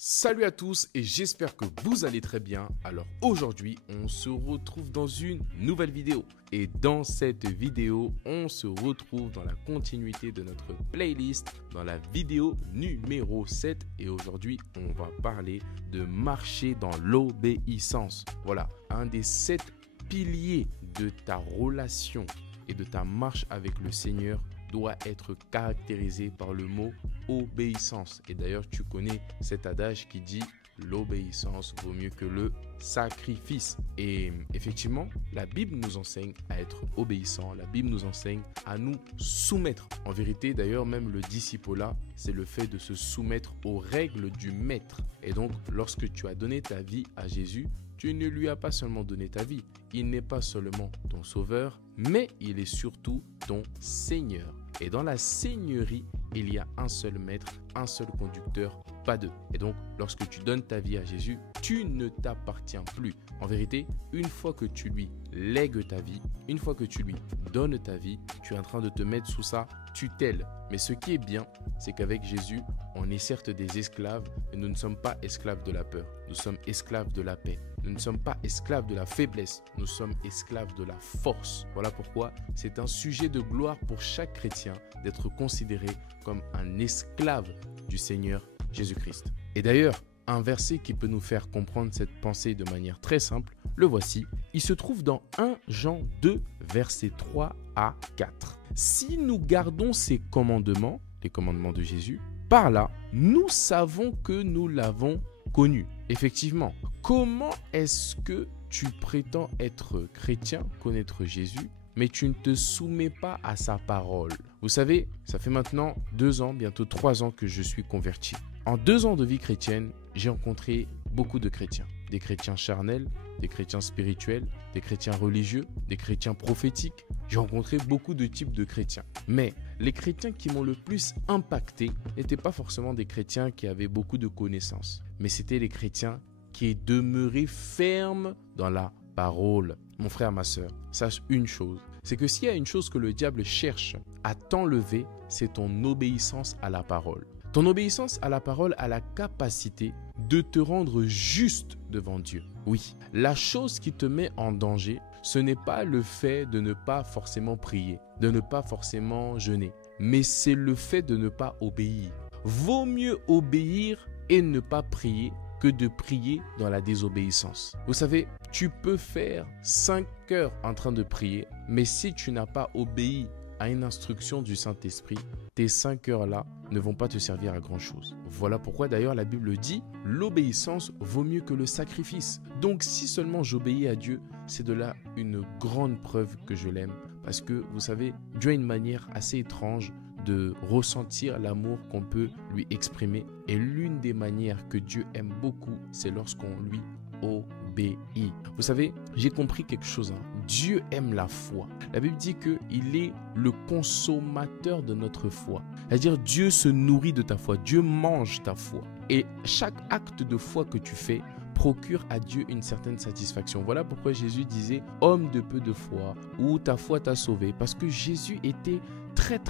Salut à tous et j'espère que vous allez très bien. Alors aujourd'hui, on se retrouve dans une nouvelle vidéo. Et dans cette vidéo, on se retrouve dans la continuité de notre playlist, dans la vidéo numéro 7. Et aujourd'hui, on va parler de marcher dans l'obéissance. Voilà, un des 7 piliers de ta relation et de ta marche avec le Seigneur doit être caractérisé par le mot obéissance. Et d'ailleurs, tu connais cet adage qui dit l'obéissance vaut mieux que le sacrifice. Et effectivement, la Bible nous enseigne à être obéissant. La Bible nous enseigne à nous soumettre. En vérité, d'ailleurs, même le discipulat, c'est le fait de se soumettre aux règles du maître. Et donc, lorsque tu as donné ta vie à Jésus, tu ne lui as pas seulement donné ta vie. Il n'est pas seulement ton sauveur, mais il est surtout ton Seigneur. Et dans la seigneurie, il y a un seul maître, un seul conducteur, pas deux. Et donc, lorsque tu donnes ta vie à Jésus, tu ne t'appartiens plus. En vérité, une fois que tu lui lègues ta vie, une fois que tu lui donnes ta vie, tu es en train de te mettre sous sa tutelle. Mais ce qui est bien, c'est qu'avec Jésus, on est certes des esclaves, mais nous ne sommes pas esclaves de la peur. Nous sommes esclaves de la paix. Nous ne sommes pas esclaves de la faiblesse. Nous sommes esclaves de la force. Voilà pourquoi c'est un sujet de gloire pour chaque chrétien d'être considéré comme un esclave du Seigneur Jésus-Christ. Et d'ailleurs, un verset qui peut nous faire comprendre cette pensée de manière très simple, le voici. Il se trouve dans 1 Jean 2, versets 3 à 4. Si nous gardons ces commandements, les commandements de Jésus, par là, nous savons que nous l'avons connu. Effectivement, comment est-ce que tu prétends être chrétien, connaître Jésus, mais tu ne te soumets pas à sa parole? Vous savez, ça fait maintenant 2 ans, bientôt 3 ans que je suis converti. En 2 ans de vie chrétienne, j'ai rencontré beaucoup de chrétiens. Des chrétiens charnels, des chrétiens spirituels, des chrétiens religieux, des chrétiens prophétiques. J'ai rencontré beaucoup de types de chrétiens. Mais les chrétiens qui m'ont le plus impacté n'étaient pas forcément des chrétiens qui avaient beaucoup de connaissances, mais c'était les chrétiens qui demeuraient fermes dans la parole. Mon frère, ma sœur, sache une chose, c'est que s'il y a une chose que le diable cherche à t'enlever, c'est ton obéissance à la parole. Ton obéissance à la parole a la capacité de te rendre juste devant Dieu. Oui, la chose qui te met en danger, ce n'est pas le fait de ne pas forcément prier, de ne pas forcément jeûner, mais c'est le fait de ne pas obéir. Vaut mieux obéir et ne pas prier que de prier dans la désobéissance. Vous savez, tu peux faire 5 heures en train de prier, mais si tu n'as pas obéi à une instruction du Saint-Esprit, tes 5 heures-là ne vont pas te servir à grand-chose. Voilà pourquoi d'ailleurs la Bible dit « L'obéissance vaut mieux que le sacrifice ». Donc si seulement j'obéis à Dieu, c'est de là une grande preuve que je l'aime. Parce que vous savez, Dieu a une manière assez étrange de ressentir l'amour qu'on peut lui exprimer. Et l'une des manières que Dieu aime beaucoup, c'est lorsqu'on lui obéit. Vous savez, j'ai compris quelque chose. Dieu aime la foi. La Bible dit qu'il est le consommateur de notre foi. C'est-à-dire Dieu se nourrit de ta foi. Dieu mange ta foi. Et chaque acte de foi que tu fais procure à Dieu une certaine satisfaction. Voilà pourquoi Jésus disait « Homme de peu de foi, ou ta foi t'a sauvé ». Parce que Jésus était très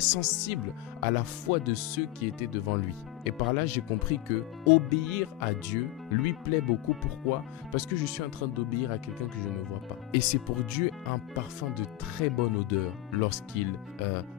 sensible à la foi de ceux qui étaient devant lui. Et par là, j'ai compris que obéir à Dieu lui plaît beaucoup. Pourquoi? Parce que je suis en train d'obéir à quelqu'un que je ne vois pas. Et c'est pour Dieu un parfum de très bonne odeur lorsqu'il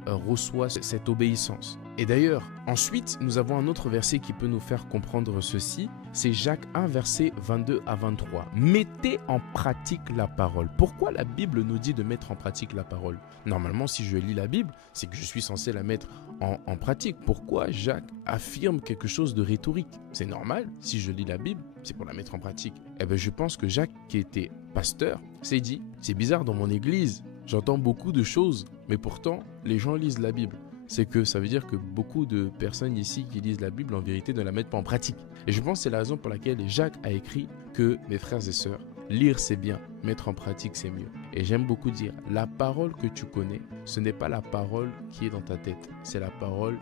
reçoit cette obéissance. Et d'ailleurs, ensuite, nous avons un autre verset qui peut nous faire comprendre ceci. C'est Jacques 1, verset 22 à 23. Mettez en pratique la parole. Pourquoi la Bible nous dit de mettre en pratique la parole? Normalement, si je lis la Bible, c'est que je suis censé la mettre en pratique. Pourquoi Jacques affirme quelque chose de rhétorique? C'est normal, si je lis la Bible, c'est pour la mettre en pratique. Eh bien, je pense que Jacques, qui était pasteur, s'est dit, c'est bizarre, dans mon église, j'entends beaucoup de choses, mais pourtant, les gens lisent la Bible. C'est que ça veut dire que beaucoup de personnes ici qui lisent la Bible, en vérité, ne la mettent pas en pratique. Et je pense que c'est la raison pour laquelle Jacques a écrit que, mes frères et sœurs, lire c'est bien, mettre en pratique c'est mieux. Et j'aime beaucoup dire, la parole que tu connais, ce n'est pas la parole qui est dans ta tête, c'est la parole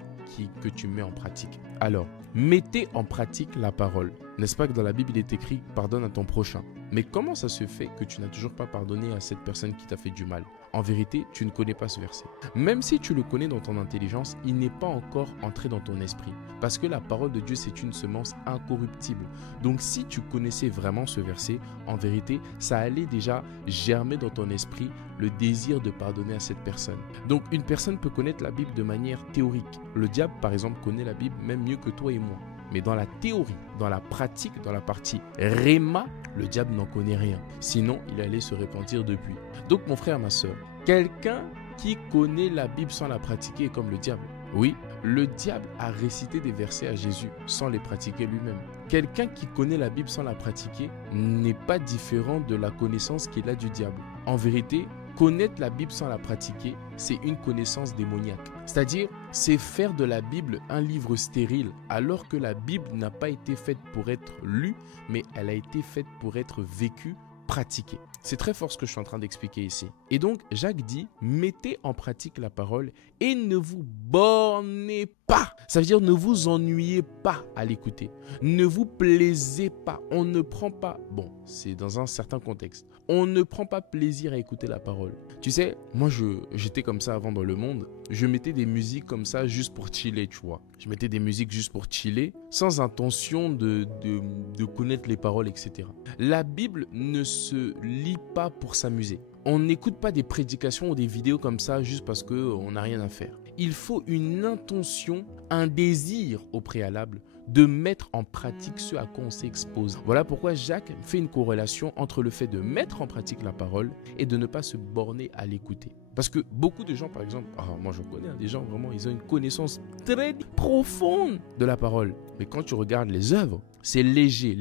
que tu mets en pratique. Alors, mettez en pratique la parole. N'est-ce pas que dans la Bible, il est écrit « Pardonne à ton prochain ». Mais comment ça se fait que tu n'as toujours pas pardonné à cette personne qui t'a fait du mal? En vérité, tu ne connais pas ce verset. Même si tu le connais dans ton intelligence, il n'est pas encore entré dans ton esprit. Parce que la parole de Dieu, c'est une semence incorruptible. Donc si tu connaissais vraiment ce verset, en vérité, ça allait déjà germer dans ton esprit le désir de pardonner à cette personne. Donc une personne peut connaître la Bible de manière théorique. Le diable, par exemple, connaît la Bible même mieux que toi et moi. Mais dans la théorie, dans la pratique, dans la partie Réma, le diable n'en connaît rien. Sinon, il allait se repentir depuis. Donc mon frère, ma soeur, quelqu'un qui connaît la Bible sans la pratiquer est comme le diable. Oui, le diable a récité des versets à Jésus sans les pratiquer lui-même. Quelqu'un qui connaît la Bible sans la pratiquer n'est pas différent de la connaissance qu'il a du diable. En vérité, connaître la Bible sans la pratiquer, c'est une connaissance démoniaque. C'est-à-dire, c'est faire de la Bible un livre stérile, alors que la Bible n'a pas été faite pour être lue, mais elle a été faite pour être vécue, pratiquée. C'est très fort ce que je suis en train d'expliquer ici. Et donc, Jacques dit, mettez en pratique la parole et ne vous bornez pas. Ça veut dire ne vous ennuyez pas à l'écouter. Ne vous plaisez pas. On ne prend pas, bon, c'est dans un certain contexte, on ne prend pas plaisir à écouter la parole. Tu sais, moi j'étais comme ça avant dans le monde. Je mettais des musiques comme ça juste pour chiller, tu vois. Je mettais des musiques juste pour chiller, sans intention de connaître les paroles, etc. La Bible ne se lit pas pour s'amuser. On n'écoute pas des prédications ou des vidéos comme ça juste parce qu'on n'a rien à faire. Il faut une intention, un désir au préalable de mettre en pratique ce à quoi on s'expose. Voilà pourquoi Jacques fait une corrélation entre le fait de mettre en pratique la parole et de ne pas se borner à l'écouter. Parce que beaucoup de gens, par exemple, moi je connais des gens vraiment, ils ont une connaissance très profonde de la parole. Mais quand tu regardes les œuvres, c'est léger,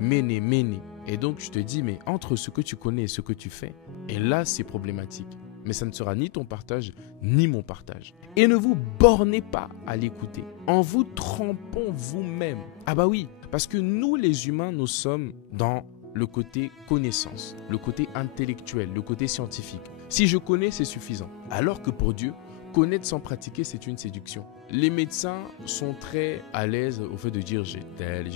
méné. Et donc tu te dis, mais entre ce que tu connais et ce que tu fais, et là c'est problématique. Mais ça ne sera ni ton partage, ni mon partage. Et ne vous bornez pas à l'écouter, en vous trompant vous-même. Ah bah oui, parce que nous les humains, nous sommes dans le côté connaissance, le côté intellectuel, le côté scientifique. Si je connais, c'est suffisant. Alors que pour Dieu, connaître sans pratiquer, c'est une séduction. Les médecins sont très à l'aise au fait de dire j'ai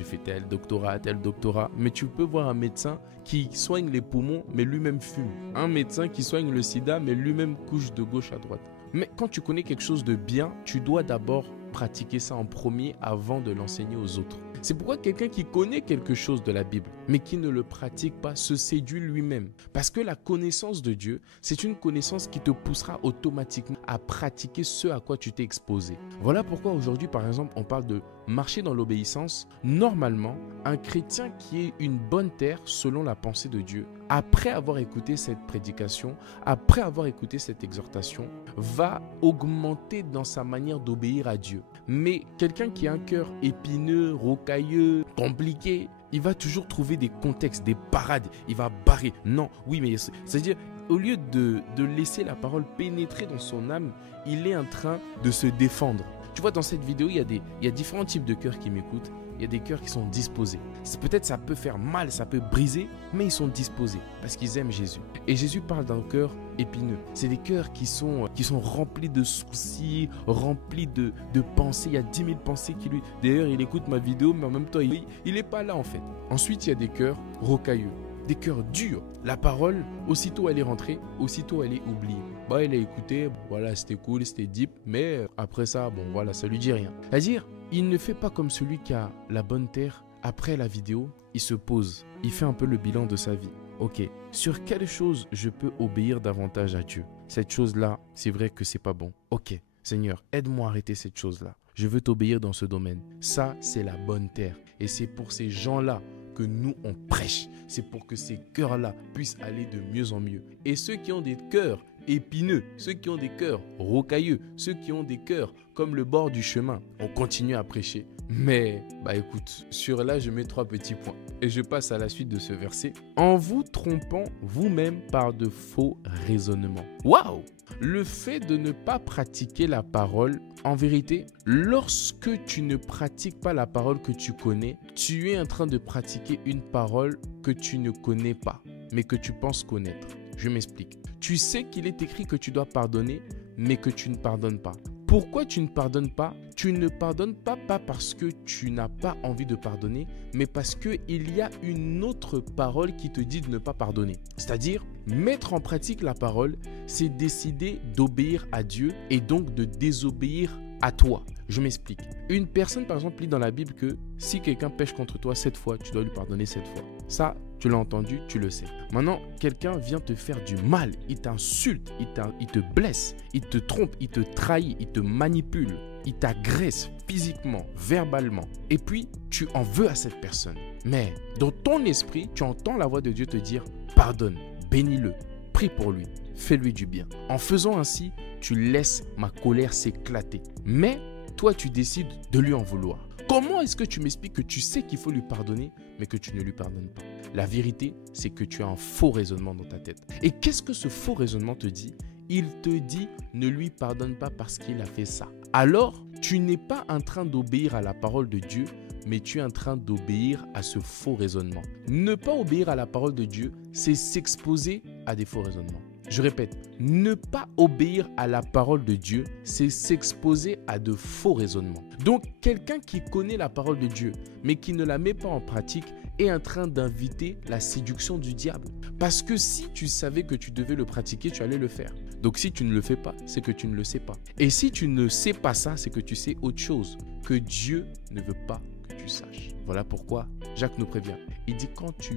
fait tel doctorat. Mais tu peux voir un médecin qui soigne les poumons, mais lui-même fume. Un médecin qui soigne le sida, mais lui-même couche de gauche à droite. Mais quand tu connais quelque chose de bien, tu dois d'abord pratiquer ça en premier avant de l'enseigner aux autres. C'est pourquoi quelqu'un qui connaît quelque chose de la Bible, mais qui ne le pratique pas, se séduit lui-même. Parce que la connaissance de Dieu, c'est une connaissance qui te poussera automatiquement à pratiquer ce à quoi tu t'es exposé. Voilà pourquoi aujourd'hui, par exemple, on parle de marcher dans l'obéissance. Normalement, un chrétien qui est une bonne terre selon la pensée de Dieu, après avoir écouté cette prédication, après avoir écouté cette exhortation, va augmenter dans sa manière d'obéir à Dieu. Mais quelqu'un qui a un cœur épineux, rocailleux, compliqué, il va toujours trouver des contextes, des parades, il va barrer. Non, oui, mais c'est-à-dire, au lieu de laisser la parole pénétrer dans son âme, il est en train de se défendre. Tu vois, dans cette vidéo, il y a différents types de cœurs qui m'écoutent. Il y a des cœurs qui sont disposés. Peut-être ça peut faire mal, ça peut briser, mais ils sont disposés parce qu'ils aiment Jésus. Et Jésus parle d'un cœur épineux. C'est des cœurs qui sont remplis de soucis, remplis de pensées. Il y a 10 000 pensées qui lui... D'ailleurs, il écoute ma vidéo, mais en même temps, il n'est pas là en fait. Ensuite, il y a des cœurs rocailleux, des cœurs durs. La parole, aussitôt elle est rentrée, aussitôt elle est oubliée. Elle a écouté, voilà, c'était cool, c'était deep, mais après ça, bon voilà, ça lui dit rien. C'est-à-dire, il ne fait pas comme celui qui a la bonne terre. Après la vidéo, il se pose, il fait un peu le bilan de sa vie. Ok, sur quelle chose je peux obéir davantage à Dieu? Cette chose-là, c'est vrai que c'est pas bon. Ok, Seigneur, aide-moi à arrêter cette chose-là. Je veux t'obéir dans ce domaine. Ça, c'est la bonne terre. Et c'est pour ces gens-là que nous, on prêche. C'est pour que ces cœurs-là puissent aller de mieux en mieux. Et ceux qui ont des cœurs épineux, ceux qui ont des cœurs rocailleux, ceux qui ont des cœurs comme le bord du chemin, on continue à prêcher. Mais, écoute, sur là, je mets 3 petits points. Et je passe à la suite de ce verset. En vous trompant vous-même par de faux raisonnements. Waouh! Le fait de ne pas pratiquer la parole, en vérité, lorsque tu ne pratiques pas la parole que tu connais, tu es en train de pratiquer une parole que tu ne connais pas, mais que tu penses connaître. Je m'explique. Tu sais qu'il est écrit que tu dois pardonner, mais que tu ne pardonnes pas. Pourquoi tu ne pardonnes pas? Tu ne pardonnes pas parce que tu n'as pas envie de pardonner, mais parce qu'il y a une autre parole qui te dit de ne pas pardonner. C'est-à-dire, mettre en pratique la parole, c'est décider d'obéir à Dieu et donc de désobéir à toi. Je m'explique. Une personne, par exemple, lit dans la Bible que si quelqu'un pêche contre toi 7 fois, tu dois lui pardonner 7 fois. Ça, tu l'as entendu, tu le sais. Maintenant, quelqu'un vient te faire du mal, il t'insulte, il te blesse, il te trompe, il te trahit, il te manipule, il t'agresse physiquement, verbalement. Et puis, tu en veux à cette personne. Mais dans ton esprit, tu entends la voix de Dieu te dire « Pardonne, bénis-le, prie pour lui, fais-lui du bien. » En faisant ainsi, tu laisses ma colère s'éclater. Mais toi, tu décides de lui en vouloir. Comment est-ce que tu m'expliques que tu sais qu'il faut lui pardonner, mais que tu ne lui pardonnes pas? La vérité, c'est que tu as un faux raisonnement dans ta tête. Et qu'est-ce que ce faux raisonnement te dit? Il te dit ne lui pardonne pas parce qu'il a fait ça. Alors, tu n'es pas en train d'obéir à la parole de Dieu, mais tu es en train d'obéir à ce faux raisonnement. Ne pas obéir à la parole de Dieu, c'est s'exposer à des faux raisonnements. Je répète, ne pas obéir à la parole de Dieu, c'est s'exposer à de faux raisonnements. Donc, quelqu'un qui connaît la parole de Dieu, mais qui ne la met pas en pratique, est en train d'inviter la séduction du diable. Parce que si tu savais que tu devais le pratiquer, tu allais le faire. Donc, si tu ne le fais pas, c'est que tu ne le sais pas. Et si tu ne sais pas ça, c'est que tu sais autre chose, que Dieu ne veut pas que tu saches. Voilà pourquoi Jacques nous prévient. Il dit quand tu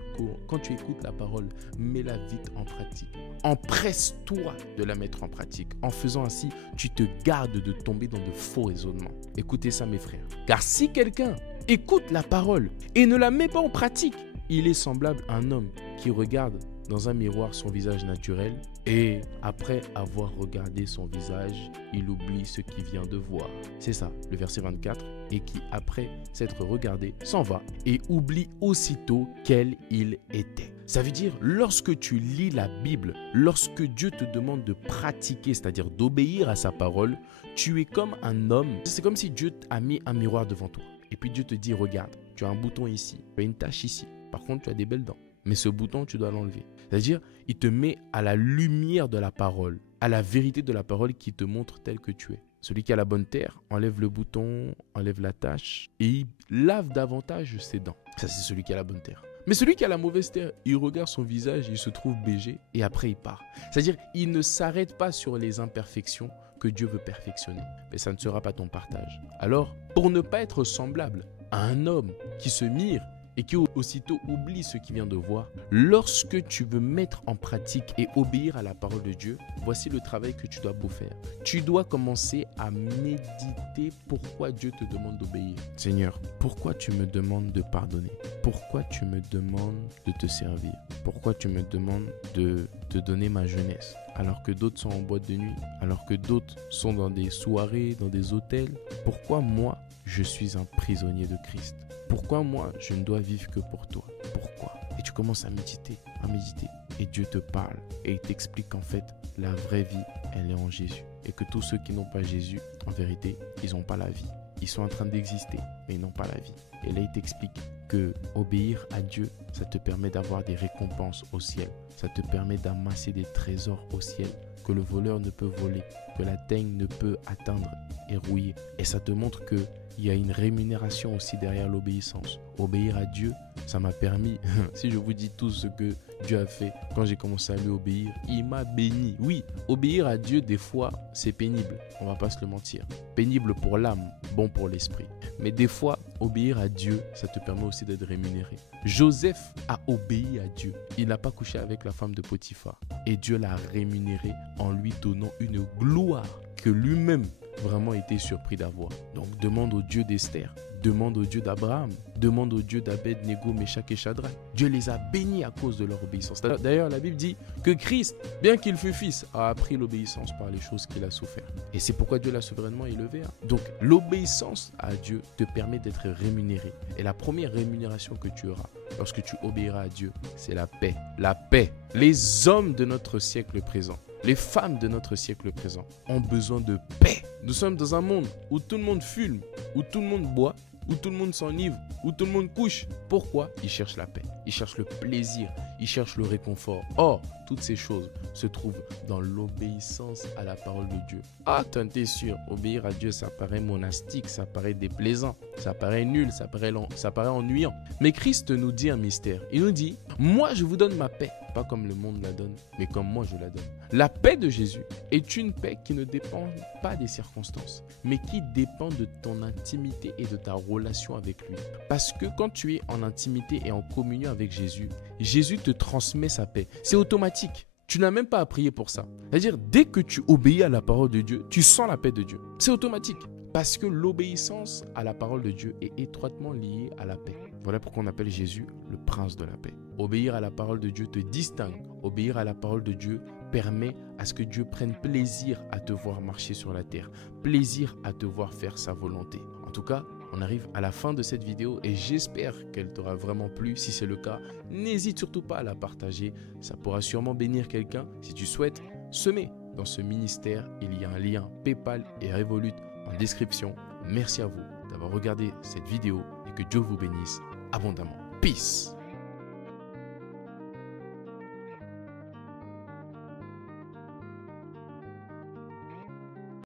écoutes la parole, mets-la vite en pratique. Empresse-toi de la mettre en pratique. En faisant ainsi, tu te gardes de tomber dans de faux raisonnements. Écoutez ça mes frères. Car si quelqu'un écoute la parole et ne la met pas en pratique, il est semblable à un homme qui regarde dans un miroir son visage naturel et après avoir regardé son visage, il oublie ce qu'il vient de voir. C'est ça, le verset 24. Et qui, après s'être regardé, s'en va et oublie aussitôt quel il était. Ça veut dire, lorsque tu lis la Bible, lorsque Dieu te demande de pratiquer, c'est-à-dire d'obéir à sa parole, tu es comme un homme. C'est comme si Dieu a mis un miroir devant toi. Et puis Dieu te dit, regarde, tu as un bouton ici, tu as une tache ici. Par contre, tu as des belles dents. Mais ce bouton, tu dois l'enlever. C'est-à-dire, il te met à la lumière de la parole, à la vérité de la parole qui te montre tel que tu es. Celui qui a la bonne terre enlève le bouton, enlève la tache et il lave davantage ses dents. Ça, c'est celui qui a la bonne terre. Mais celui qui a la mauvaise terre, il regarde son visage, il se trouve bégé et après il part. C'est-à-dire, il ne s'arrête pas sur les imperfections que Dieu veut perfectionner. Mais ça ne sera pas ton partage. Alors, pour ne pas être semblable à un homme qui se mire et qui aussitôt oublie ce qu'il vient de voir, lorsque tu veux mettre en pratique et obéir à la parole de Dieu, voici le travail que tu dois faire. Tu dois commencer à méditer pourquoi Dieu te demande d'obéir. Seigneur, pourquoi tu me demandes de pardonner? Pourquoi tu me demandes de te servir? Pourquoi tu me demandes de te donner ma jeunesse? Alors que d'autres sont en boîte de nuit, alors que d'autres sont dans des soirées, dans des hôtels. Pourquoi moi, je suis un prisonnier de Christ? Pourquoi moi, je ne dois vivre que pour toi? Pourquoi? Et tu commences à méditer. Et Dieu te parle et il t'explique qu'en fait, la vraie vie, elle est en Jésus. Et que tous ceux qui n'ont pas Jésus, en vérité, ils n'ont pas la vie. Ils sont en train d'exister, mais ils n'ont pas la vie. Et là, il t'explique que obéir à Dieu, ça te permet d'avoir des récompenses au ciel. Ça te permet d'amasser des trésors au ciel que le voleur ne peut voler, que la teigne ne peut atteindre et rouiller. Et ça te montre que il y a une rémunération aussi derrière l'obéissance. Obéir à Dieu, ça m'a permis, si je vous dis tout ce que Dieu a fait quand j'ai commencé à lui obéir, il m'a béni. Oui, obéir à Dieu, des fois, c'est pénible, on va pas se le mentir. Pénible pour l'âme, bon pour l'esprit. Mais des fois, obéir à Dieu, ça te permet aussi d'être rémunéré. Joseph a obéi à Dieu. Il n'a pas couché avec la femme de Potiphar. Et Dieu l'a rémunéré en lui donnant une gloire que lui-même vraiment été surpris d'avoir. Donc demande au Dieu d'Esther, demande au Dieu d'Abraham, demande au Dieu d'Abed-Nego, Méshach et Shadrach. Dieu les a bénis à cause de leur obéissance. D'ailleurs, la Bible dit que Christ, bien qu'il fût fils, a appris l'obéissance par les choses qu'il a souffert. Et c'est pourquoi Dieu l'a souverainement élevé. Donc l'obéissance à Dieu te permet d'être rémunéré. Et la première rémunération que tu auras lorsque tu obéiras à Dieu, c'est la paix. La paix. Les hommes de notre siècle présent, les femmes de notre siècle présent ont besoin de paix. Nous sommes dans un monde où tout le monde fume, où tout le monde boit, où tout le monde s'enivre, où tout le monde couche. Pourquoi? Ils cherchent la paix, ils cherchent le plaisir, ils cherchent le réconfort. Or, toutes ces choses se trouvent dans l'obéissance à la parole de Dieu. Ah, t'es sûr, obéir à Dieu, ça paraît monastique, ça paraît déplaisant, ça paraît nul, ça paraît ennuyant. Mais Christ nous dit un mystère. Il nous dit, moi je vous donne ma paix, pas comme le monde la donne, mais comme moi je la donne. La paix de Jésus est une paix qui ne dépend pas des circonstances, mais qui dépend de ton intimité et de ta relation avec lui. Parce que quand tu es en intimité et en communion avec Jésus, Jésus te transmet sa paix. C'est automatique. Tu n'as même pas à prier pour ça. C'est-à-dire, dès que tu obéis à la parole de Dieu, tu sens la paix de Dieu. C'est automatique. Parce que l'obéissance à la parole de Dieu est étroitement liée à la paix. Voilà pourquoi on appelle Jésus le prince de la paix. Obéir à la parole de Dieu te distingue. Obéir à la parole de Dieu permet à ce que Dieu prenne plaisir à te voir marcher sur la terre, plaisir à te voir faire sa volonté. En tout cas, on arrive à la fin de cette vidéo et j'espère qu'elle t'aura vraiment plu. Si c'est le cas, n'hésite surtout pas à la partager. Ça pourra sûrement bénir quelqu'un. Si tu souhaites semer dans ce ministère, il y a un lien PayPal et Revolut en description. Merci à vous d'avoir regardé cette vidéo et que Dieu vous bénisse abondamment. Peace!